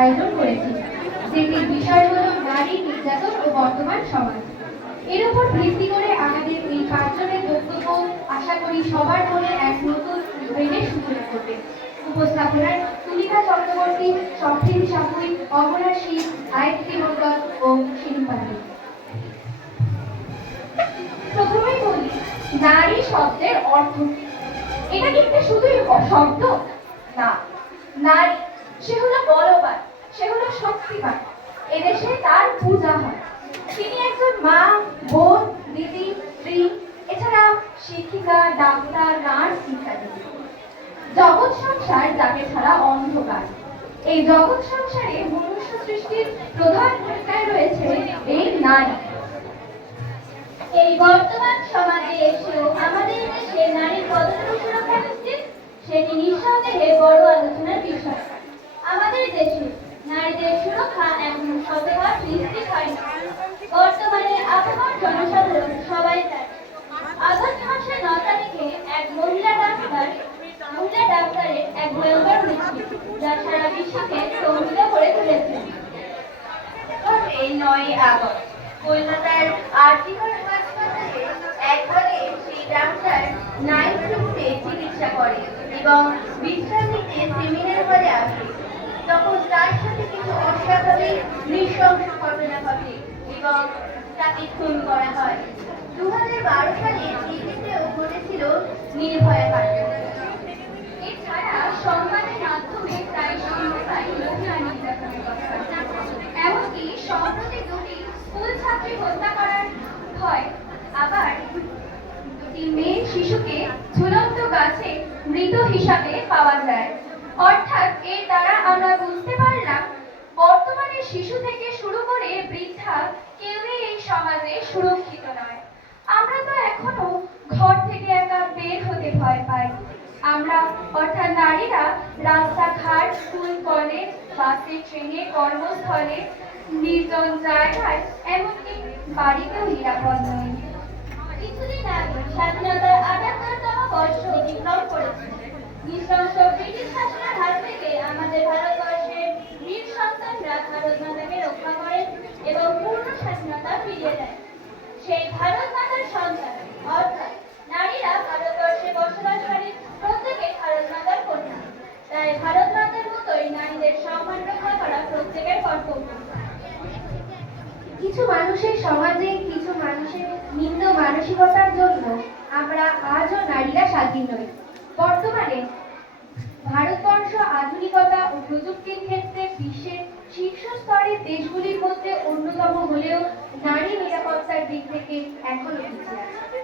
আয়োজন করেছি, যেটির বিষয় হল নারী নির্যাতন ও বর্তমান সমাজ। এর উপর ভিত্তি করে আমাদের এই পাঁচজনের বক্তব্য আশা করি সবার মনে এক নতুন উদ্বেগের সূচনা করবে। উপস্থাপনায় তুলিকা চক্রবর্তী, সমৃদ্ধি সাপুই, অমরা শীল, আয়ত্রী মন্ডল ও শিল্পালী। প্রথমেই বলি, নারী শব্দের অর্থ কি? এটা কিন্তু শুধুই শব্দ না। নারী, সে হলো বলবান, সে হলো শক্তিমান, এদেশে তার পূজা হয়। তিনি একজন মা, বোন, দিদি, স্ত্রী, এছাড়া শিক্ষিকা, ডাক্তার, নার্স ইত্যাদি। জগৎ সংসার যাকে ছাড়া অন্ধকার। এই জগৎ সংসারে মনুষ্য সৃষ্টির প্রধান ভূমিকায় রয়েছে এই নারী। এই বর্তমান সমাজে এসেও আমাদের দেশে নারীর কতটুকু সুরক্ষা নিশ্চিত, সেটি নিঃসন্দেহে বড় আলোচনার বিষয়। আমাদের দেশে নারীদের সুরক্ষা এখনো শতভাগ নিশ্চিত হয়নি। বর্তমানে আপামর জনসাধারণ সবাই চায়। আগস্ট মাসের 9 তারিখে এক মহিলা ডাক্তারের এক ভয়ঙ্কর মৃত্যু, যা সারা বিশ্বকে স্তম্ভিত করে তুলেছে। এই 9 আগস্ট কলকাতার আরজিকর হাসপাতালে একবারে সেই ডাক্তার নাইট শিফটে চিকিৎসা করে এবং বিশ্রাম নিতে সেমিনার হলে আসে। তখন তার সাথে কিছু অস্বাভাবিক নৃশংস ঘটনা ঘটে এবং তাকে খুন করা হয়। 2012 সালে দিল্লিতেও ঘটেছিল নির্ভয়া কাণ্ড। এছাড়া সংবাদের মাধ্যমে প্রায় শুনতে পাই মহিলা নির্যাতনের কথা। এমনকি সম্প্রতি দুটি স্কুল ছাত্রী হত্যা করার হয়। আবার দুটি মেয়ে শিশুকে ঝুলন্ত গাছে মৃত হিসাবে পাওয়া যায়। অর্থাৎ এর দ্বারা আমরা বুঝতে পারলাম, বর্তমানে শিশু থেকে শুরু করে বৃদ্ধা কেউই এই সমাজে সুরক্ষিত নয়। আমরা তো এখনো ঘর থেকে একা বের হতে ভয় পাই। আমরা অর্থাৎ নারীরা রাস্তাঘাট, স্কুল, কলেজ, বাসে, ট্রেনে, কর্মস্থলে, নির্জন জায়গায়, এমনকি বাড়িতেও নিরাপদ নয়। কিছুদিন আগে স্বাধীনতার ৭৮তম বর্ষ অতিক্রম করেছে। নৃশংস ব্রিটিশ শাসনের হাত থেকে আমাদের ভারতবর্ষের বীর সন্তানরা ভারত মাতাকে রক্ষা করেন এবং পূর্ণ স্বাধীনতা ফিরিয়ে দেন। সেই ভারত মাতার সন্তান অর্থাৎ নারীরা ভারতবর্ষে বসবাসকারী প্রত্যেকে ভারত মাতার কন্যা। তাই ভারত মাতার মতোই নারীদের সম্মান রক্ষা করা প্রত্যেকের কর্তব্য। কিছু মানুষের সমাজে, কিছু মানুষের নিম্ন মানসিকতার জন্য আমরা আজও নারীরা স্বাধীন নই। বর্তমানে ভারতবর্ষ আধুনিকতা ও প্রযুক্তির ক্ষেত্রে বিশ্বের শীর্ষ স্তরের দেশগুলির মধ্যে অন্যতম হলেও নারী নিরাপত্তার দিক থেকে এখনো পিছিয়ে আছে।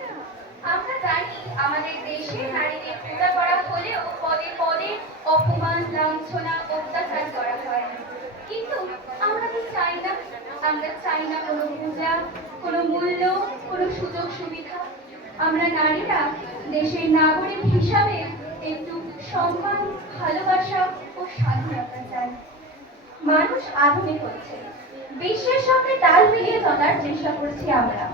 আমরা জানি, আমাদের দেশে নারীদের পূজা করা হলেও পদে পদে অপমান, লাঞ্ছনা, অত্যাচার করা হয়। কিন্তু আমরা কি চাই না? আমরা চাই না কোনো পূজা, কোনো মূল্য, কোনো সুযোগ সুবিধা। আমরা নারীরা দেশের নাগরিক হিসাবে একটু সম্মান, ভালোবাসা ও স্বাধীনতা চাই। মানুষ আধুনিক হচ্ছে, বিশ্বের সঙ্গে তাল মিলিয়ে চলার চেষ্টা করছি আমরা।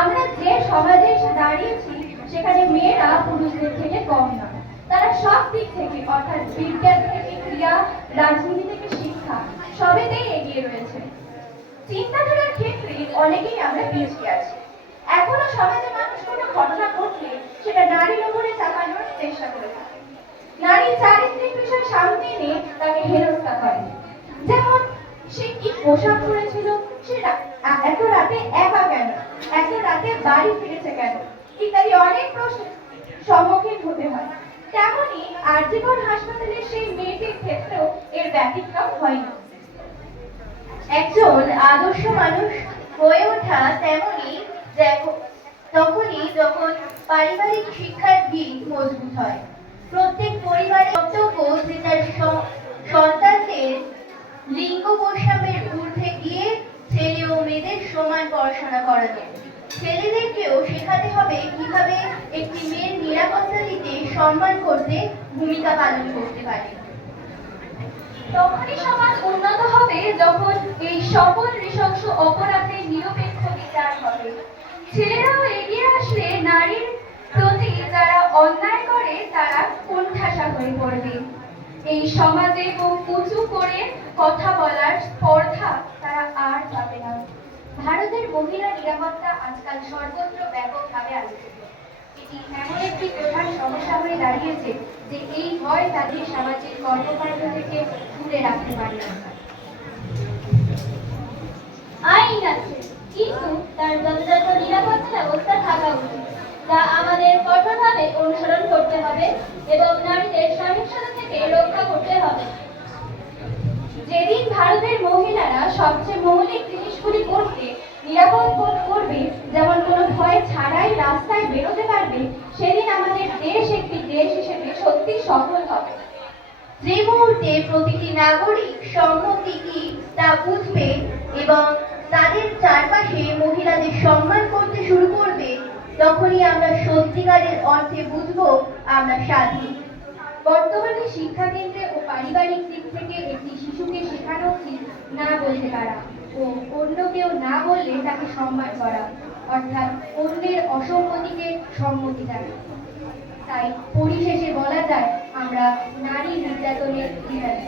আমরা যে সমাজে এসে দাঁড়িয়েছি, সেখানে মেয়েরা পুরুষদের থেকে কম নয়। তারা সব দিক থেকে, অর্থাৎ বিজ্ঞান থেকে ক্রিয়া, রাজনীতি থেকে শিক্ষা, সবেতেই এগিয়ে রয়েছে। চিন্তাধারার ক্ষেত্রে অনেকেই আমরা পিছিয়ে আছি। এখনো সমাজে মানুষ কোনো ঘটনা ঘটলে সেটা নারীর উপরে চাপানোর চেষ্টা করে থাকে। নারীর চারিত্রিক বিষয় সামনে এনে তাকে হেনস্থা করে। যেমন, সে কি পোশাক পরেছিল, সেটা এত রাতে একা কেন, এত রাতে বাড়ি ফিরেছে কেন, ইত্যাদি অনেক প্রশ্নের সম্মুখীন হতে হয়। তেমনি আরজিকর হাসপাতালের সেই মেয়েটির ক্ষেত্রেও এর ব্যতিক্রম হয়নি। একজন আদর্শ মানুষ হয়ে ওঠা তখনই যখন পারিবারিক শিক্ষার দিক মজবুত হয়। প্রত্যেক পরিবারের কর্তব্য যে তার সন্তানদের লিঙ্গ বৈষম্যের ঊর্ধ্বে গিয়ে ছেলে ও মেয়েদের সমান পড়াশোনা করানো। ছেলেদেরকেও শেখাতে হবে কিভাবে একটি মেয়ের নিরাপত্তা দিতে, সম্মান করতে ভূমিকা পালন করতে পারে। তখনই সমাজ উন্নত হবে যখন এই সকল নৃশংস অপরাধের নিরপেক্ষ বিচার হবে। ছেলেরাও এগিয়ে আসলে নারীর প্রতি যারা অন্যায় করে তারা কোণঠাসা হয়ে পড়বে। এই সমাজে বুক উঁচু করে কথা বলার স্পর্ধা তারা আর পাবে না। ভারতের মহিলা নিরাপত্তা আজকাল সর্বত্র ব্যাপকভাবে আলোচিত। এটি এমন একটি প্রধান সমস্যা হয়ে দাঁড়িয়েছে যে এই ভয় তাদের সামাজিক কর্মকাণ্ড থেকে দূরে রাখতে পারে না। আইন আছে, কিন্তু তার যথাযথ নিরাপত্তা ব্যবস্থা থাকা উচিত, তা আমাদের কঠোরভাবে অনুসরণ করতে হবে এবং নারীদের সহিংসতা থেকে রক্ষা করতে হবে। যেদিন ভারতের মহিলারা সবচেয়ে মৌলিক জিনিসগুলি করতে নিরাপদ বোধ করবে, যেমন কোনো ভয় ছাড়াই রাস্তায় বেরোতে পারবে, সেদিন আমাদের দেশ একটি দেশ হিসেবে সত্যি সফল হবে। যে মুহূর্তে প্রতিটি নাগরিক সম্মতি কি তা বুঝবে এবং তাদের চারপাশে মহিলাদের সম্মান করতে শুরু করবে, তখনই আমরা সত্যিকারের অর্থে বুঝবো আমরা স্বাধীন। বর্তমানে শিক্ষাকেন্দ্রে ও পারিবারিক দিক থেকে একটি শিশুকে শেখানো উচিত না বলতে পারা ও অন্য কেউ না বললে তাকে সম্মান করা, অর্থাৎ অন্যের অসম্মতিকে সম্মতি জানা। তাই পরিশেষে বলা যায় আমরা নারী নির্যাতনের বিরোধী।